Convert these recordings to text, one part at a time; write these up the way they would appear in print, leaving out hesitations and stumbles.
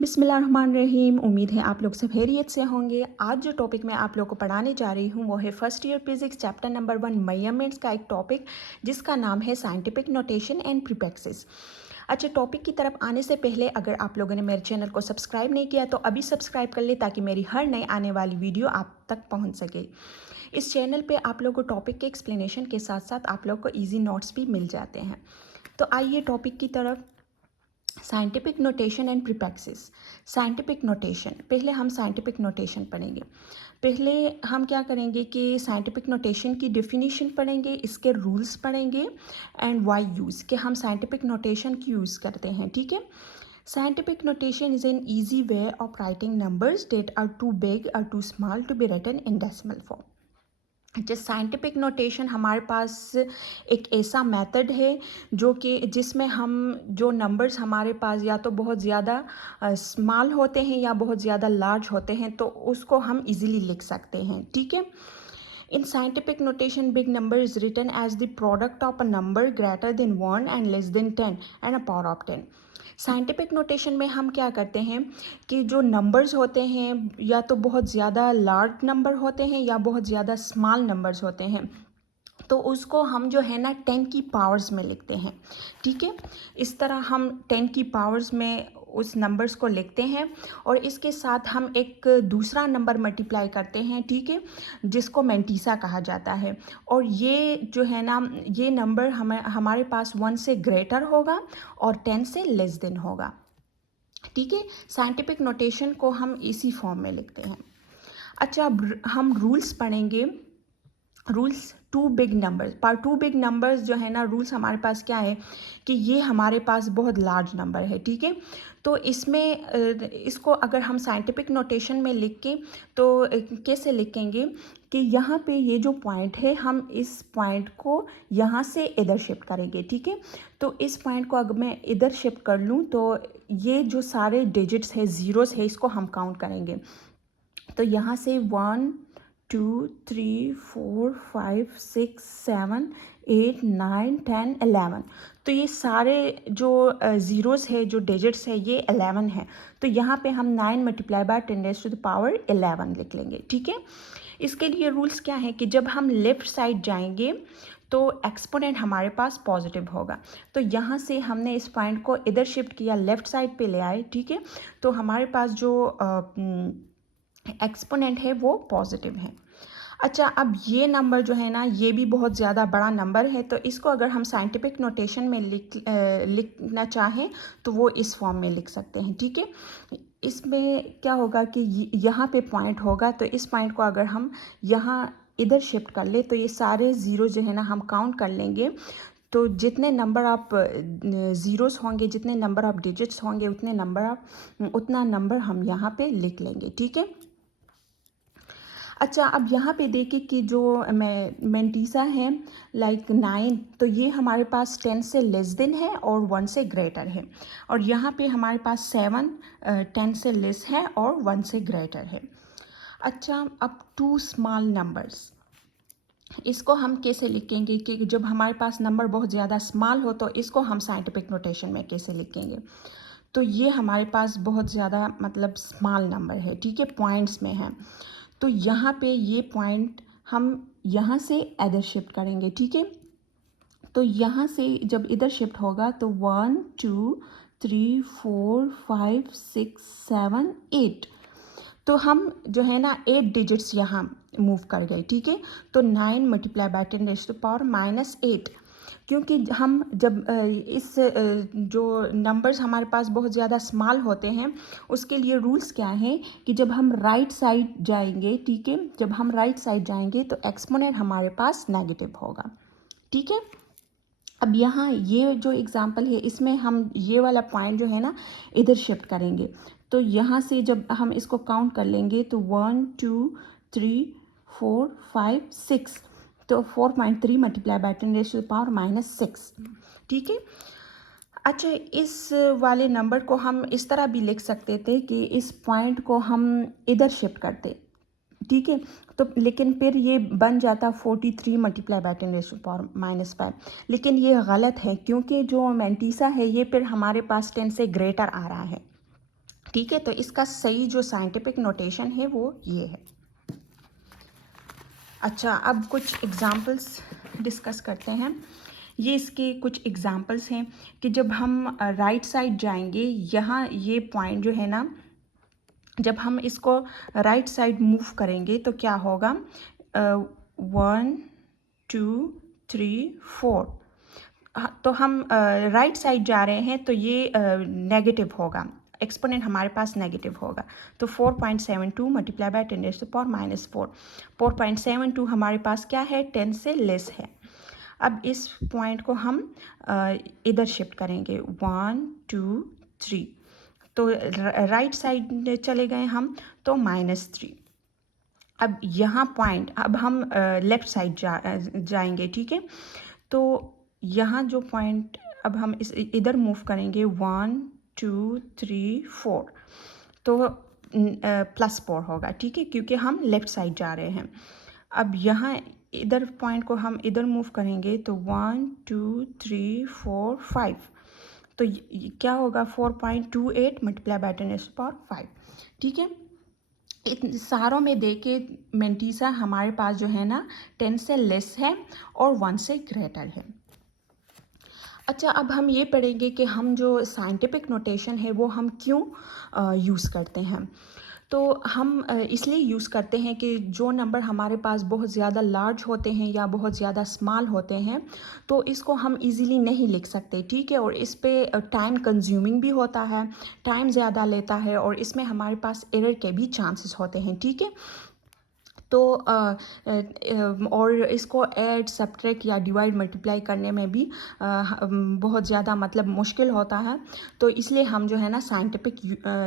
बिस्मिल्लाहिर्रहमानिर्रहीम। उम्मीद है आप लोग सब खैरियत से होंगे। आज जो टॉपिक मैं आप लोग को पढ़ाने जा रही हूँ वो है first year physics chapter number 1 measurements का एक टॉपिक जिसका नाम है साइंटिफिक नोटेशन एंड प्रीफिक्सेस। अच्छा, टॉपिक की तरफ आने से पहले अगर आप लोगों ने मेरे चैनल को सब्सक्राइब नहीं किया तो अभी सब्सक्राइब कर ले ताकि मेरी हर नई आने वाली वीडियो आप तक पहुँच सके। इस चैनल पर आप लोग को टॉपिक के एक्सप्लेनेशन के साथ साथ आप लोग को ईजी नोट्स भी मिल जाते हैं। तो आइए टॉपिक की तरफ। Scientific notation and prefixes. Scientific notation, पहले हम साइंटिफिक नोटेशन पढ़ेंगे। पहले हम क्या करेंगे कि साइंटिफिक नोटेशन की डेफिनेशन पढ़ेंगे, इसके रूल्स पढ़ेंगे एंड वाई यूज़ कि हम साइंटिफिक नोटेशन क्यों यूज़ करते हैं। ठीक है। Scientific notation is an easy way of writing numbers that are too big और too small to be written in decimal form. जैसे साइंटिफिक नोटेशन हमारे पास एक ऐसा मेथड है जो कि जिसमें हम जो नंबर्स हमारे पास या तो बहुत ज़्यादा स्मॉल होते हैं या बहुत ज़्यादा लार्ज होते हैं तो उसको हम इजीली लिख सकते हैं। ठीक है। In scientific notation, big number is written as the product of a number greater than 1 and less than 10 and a power of 10. Scientific notation में हम क्या करते हैं कि जो नंबर्स होते हैं या तो बहुत ज़्यादा लार्ज नंबर होते हैं या बहुत ज़्यादा स्मॉल नंबर्स होते हैं तो उसको हम जो है ना 10 की पावर्स में लिखते हैं। ठीक है। इस तरह हम 10 की पावर्स में उस नंबर्स को लिखते हैं और इसके साथ हम एक दूसरा नंबर मल्टीप्लाई करते हैं। ठीक है। जिसको मैंटीसा कहा जाता है और ये जो है ना ये नंबर हमारे पास 1 से ग्रेटर होगा और 10 से लेस देन होगा। ठीक है। साइंटिफिक नोटेशन को हम इसी फॉर्म में लिखते हैं। अच्छा, अब हम रूल्स पढ़ेंगे। रूल्स टू बिग नंबर्स पर टू बिग नंबर्स जो है ना रूल्स हमारे पास क्या है कि ये हमारे पास बहुत लार्ज नंबर है। ठीक है। तो इसमें इसको अगर हम साइंटिफिक नोटेशन में लिख के तो कैसे लिखेंगे कि यहाँ पे ये जो पॉइंट है हम इस पॉइंट को यहाँ से इधर शिफ्ट करेंगे। ठीक है। तो इस पॉइंट को अगर मैं इधर शिफ्ट कर लूँ तो ये जो सारे डिजिट्स है ज़ीरोज़ है इसको हम काउंट करेंगे। तो यहाँ से 1 2 3 4 5 6 7 8 9 10 11। तो ये सारे जो ज़ीरोज़ है जो डिजिट्स है ये 11 है। तो यहाँ पे हम 9 multiply by 10 raise to the power 11 लिख लेंगे। ठीक है। इसके लिए रूल्स क्या है कि जब हम लेफ़्ट साइड जाएंगे तो एक्सपोनेंट हमारे पास पॉजिटिव होगा। तो यहाँ से हमने इस पॉइंट को इधर शिफ्ट किया, लेफ़्ट साइड पे ले आए। ठीक है। तो हमारे पास जो एक्सपोनेंट है वो पॉजिटिव है। अच्छा, अब ये नंबर जो है ना ये भी बहुत ज़्यादा बड़ा नंबर है तो इसको अगर हम साइंटिफिक नोटेशन में लिखना चाहें तो वो इस फॉर्म में लिख सकते हैं। ठीक है। इसमें क्या होगा कि यहाँ पे पॉइंट होगा तो इस पॉइंट को अगर हम यहाँ इधर शिफ्ट कर ले तो ये सारे ज़ीरो जो है ना हम काउंट कर लेंगे। तो जितने नंबर आप ज़ीरोज़ होंगे, जितने नंबर ऑफ डिजिट्स होंगे उतना नंबर हम यहाँ पे लिख लेंगे। ठीक है। अच्छा, अब यहाँ पे देखें कि जो मैंटीसा है लाइक 9 तो ये हमारे पास 10 से लेस देन है और 1 से ग्रेटर है और यहाँ पे हमारे पास 7 10 से लेस है और 1 से ग्रेटर है। अच्छा, अब टू स्मॉल नंबर्स, इसको हम कैसे लिखेंगे कि जब हमारे पास नंबर बहुत ज़्यादा स्मॉल हो तो इसको हम साइंटिफिक नोटेशन में कैसे लिखेंगे। तो ये हमारे पास बहुत ज़्यादा मतलब स्मॉल नंबर है। ठीक है। पॉइंट्स में है तो यहाँ पे ये पॉइंट हम यहाँ से इधर शिफ्ट करेंगे। ठीक है। तो यहाँ से जब इधर शिफ्ट होगा तो 1 2 3 4 5 6 7 8 तो हम जो है ना 8 डिजिट्स यहाँ मूव कर गए। ठीक है। तो 9 multiply by 10 raise to power -8 क्योंकि हम जब इस जो नंबर्स हमारे पास बहुत ज़्यादा स्मॉल होते हैं उसके लिए रूल्स क्या हैं कि जब हम राइट साइड जाएंगे, ठीक है, जब हम राइट साइड जाएंगे तो एक्सपोनेंट हमारे पास नेगेटिव होगा। ठीक है। अब यहाँ ये जो एग्ज़ाम्पल है इसमें हम ये वाला पॉइंट जो है ना इधर शिफ्ट करेंगे। तो यहाँ से जब हम इसको काउंट कर लेंगे तो 1 2 3 4 5 6 तो 4.3 multiply by 10 raise to the power -6। ठीक है। अच्छा, इस वाले नंबर को हम इस तरह भी लिख सकते थे कि इस पॉइंट को हम इधर शिफ्ट करते। ठीक है। तो लेकिन फिर ये बन जाता 43 multiply by 10 raise to power -5। लेकिन ये गलत है क्योंकि जो मैंटीसा है ये फिर हमारे पास 10 से ग्रेटर आ रहा है। ठीक है, तो इसका सही जो साइंटिफिक नोटेशन है वो ये है। अच्छा, अब कुछ एग्जांपल्स डिस्कस करते हैं। ये इसके कुछ एग्जांपल्स हैं कि जब हम राइट साइड जाएंगे, यहाँ ये पॉइंट जो है ना, जब हम इसको राइट साइड मूव करेंगे तो क्या होगा, 1 2 3 4, तो हम राइट साइड जा रहे हैं तो ये नेगेटिव होगा, एक्सपोनेंट हमारे पास नेगेटिव होगा। तो 4.72 मल्टीप्लाई बाय 10⁻⁻⁴, 4.72 हमारे पास क्या है, 10 से लेस है। अब इस पॉइंट को हम इधर शिफ्ट करेंगे, 1 2 3, तो राइट साइड चले गए हम, तो -3। अब यहाँ पॉइंट, अब हम लेफ़्ट साइड जाएंगे, ठीक है। तो यहाँ जो पॉइंट, अब हम इस इधर मूव करेंगे, 1 2 3 4, तो +4 होगा, ठीक है, क्योंकि हम लेफ़्ट साइड जा रहे हैं। अब यहाँ इधर पॉइंट को हम इधर मूव करेंगे तो 1 2 3 4 5, तो क्या होगा, 4.28 मल्टीप्लाई बाय 10⁻⁵, ठीक है। इन सारों में देखे मेंटीसा हमारे पास जो है ना 10 से लेस है और 1 से ग्रेटर है। अच्छा, अब हम ये पढ़ेंगे कि हम जो साइंटिफिक नोटेशन है वो हम क्यों यूज़ करते हैं। तो हम इसलिए यूज़ करते हैं कि जो नंबर हमारे पास बहुत ज़्यादा लार्ज होते हैं या बहुत ज़्यादा स्मॉल होते हैं, तो इसको हम इजीली नहीं लिख सकते, ठीक है, और इस पे टाइम कंज्यूमिंग भी होता है, टाइम ज़्यादा लेता है, और इसमें हमारे पास एरर के भी चांसेस होते हैं, ठीक है। तो और इसको ऐड सब्ट्रैक्ट या डिवाइड मल्टीप्लाई करने में भी बहुत ज़्यादा मतलब मुश्किल होता है। तो इसलिए हम जो है ना साइंटिफिक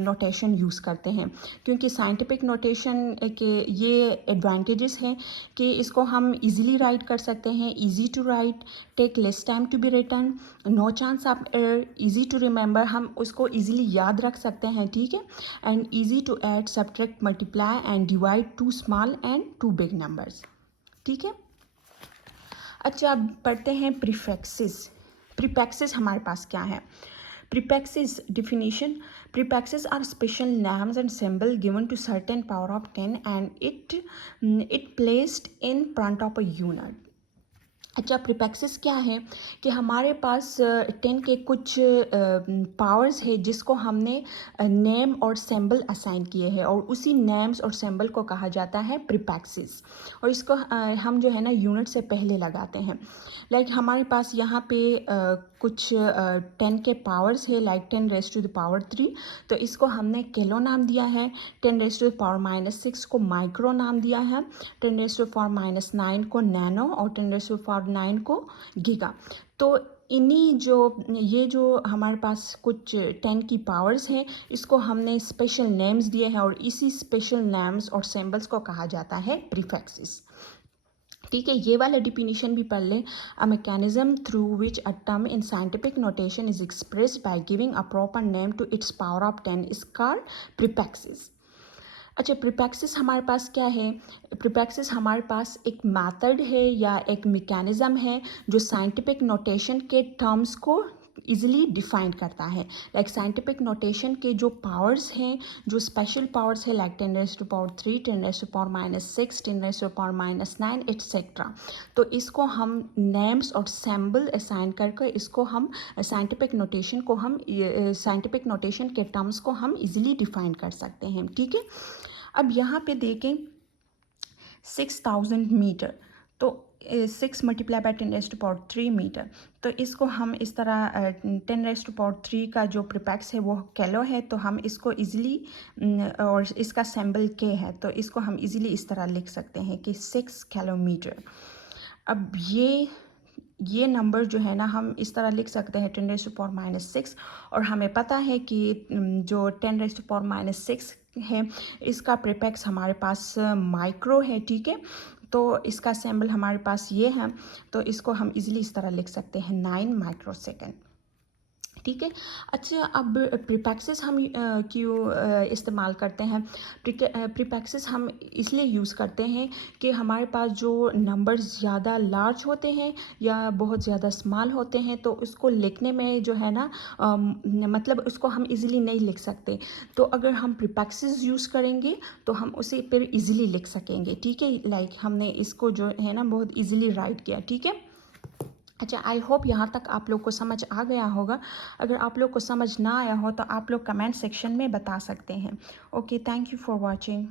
नोटेशन यूज़ करते हैं, क्योंकि साइंटिफिक नोटेशन के ये एडवांटेजेस हैं कि इसको हम इजीली राइट कर सकते हैं, easy to write, take less time to be written, no chance of error, easy to remember, हम उसको इजीली याद रख सकते हैं, ठीक है, and easy to add subtract multiply and divide to small and to big numbers, ठीक है। अच्छा, अब पढ़ते हैं प्रीफिक्सेस। प्रीफिक्सेस हमारे पास क्या है। Prefixes definition: prefixes are special names and symbol given to certain power of 10 and it placed in front of a unit. अच्छा, प्रीफिक्सेस क्या है कि हमारे पास 10 के कुछ पावर्स है जिसको हमने नेम और सिंबल असाइन किए हैं, और उसी नेम्स और सिंबल को कहा जाता है प्रीफिक्सेस, और इसको हम जो है ना यूनिट से पहले लगाते हैं। लाइक हमारे पास यहाँ पे कुछ 10 के पावर्स है, लाइक 10⁻³ तो इसको हमने किलो नाम दिया है, 10⁻⁻⁶ को माइक्रो नाम दिया है, 10⁻⁹ को नैनो, और 10⁻⁹ को गीगा। तो ये जो हमारे पास कुछ 10 की पावर्स हैं, इसको हमने स्पेशल नेम्स दिए हैं, और इसी स्पेशल नेम्स और सिंबल्स को कहा जाता है प्रीफिक्सेस, ठीक है। ये वाला डिफिनीशन भी पढ़ लें। A mechanism through which a term in scientific notation is expressed by giving a proper name to its power of 10 is called prefixes. अच्छा, प्रीफिक्सेस हमारे पास क्या है। प्रीफिक्सेस हमारे पास एक मेथड है या एक मैकेनिज्म है जो साइंटिफिक नोटेशन के टर्म्स को इजीली डिफाइन करता है। लाइक साइंटिफिक नोटेशन के जो पावर्स हैं, जो स्पेशल पावर्स है, लाइक 10⁻³ 10⁻⁻⁶ 10⁻⁻⁹ एट्सेट्रा, तो इसको हम नेम्स और सिंबल असाइन करके इसको हम साइंटिफिक नोटेशन को हम साइंटिफिक नोटेशन के टर्म्स को हम इजीली डिफाइन कर सकते हैं, ठीक है। अब यहाँ पे देखें 6000 मीटर, तो 6 मल्टीप्लाई बाय 10⁻³ मीटर, तो इसको हम इस तरह 10⁻³ का जो प्रीफिक्स है वो किलो है, तो हम इसको इजीली, और इसका सिंबल के है, तो इसको हम इजीली इस तरह लिख सकते हैं कि 6 किलोमीटर। अब ये नंबर जो है ना हम इस तरह लिख सकते हैं 10⁻⁻⁶, और हमें पता है कि जो 10⁻⁻⁶ है इसका प्रीफिक्स हमारे पास माइक्रो है, ठीक है, तो इसका सिंबल हमारे पास ये है, तो इसको हम इजीली इस तरह लिख सकते हैं 9 माइक्रोसेकंड, ठीक है। अच्छा, अब प्रीफिक्सेस हम क्यों इस्तेमाल करते हैं? प्रीफिक्सेस हम इसलिए यूज़ करते हैं कि हमारे पास जो नंबर्स ज़्यादा लार्ज होते हैं या बहुत ज़्यादा स्मॉल होते हैं, तो उसको लिखने में जो है ना, मतलब उसको हम इजीली नहीं लिख सकते। तो अगर हम प्रीफिक्सेस यूज़ करेंगे तो हम उसे फिर इजीली लिख सकेंगे। ठीक है, लाइक हमने इसको जो है ना बहुत इजीली राइट किया। ठीक है। अच्छा, आई होप यहाँ तक आप लोग को समझ आ गया होगा। अगर आप लोग को समझ ना आया हो तो आप लोग कमेंट सेक्शन में बता सकते हैं। Okay, thank you for watching.